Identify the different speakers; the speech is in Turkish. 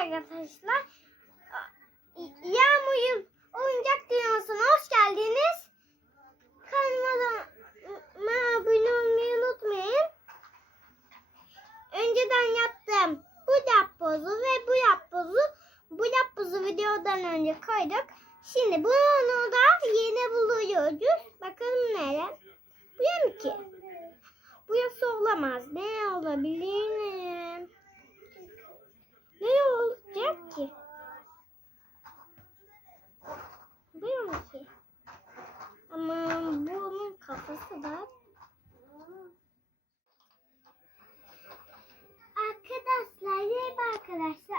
Speaker 1: arkadaşlar. Yağmur'un oyuncak dünyasına hoş geldiniz. Kanalıma abone olmayı unutmayın. Önceden yaptım bu yapbozu ve bu yapbozu bu yapbozu videodan önce koyduk. Şimdi bunu da yeni buluyoruz. Bakalım nereye? Buraya mı ki? Burası olamaz. Ne olabilir olacak ki? Buraya mı ki? Ama bunun da Arkadaşlar, merhaba arkadaşlar.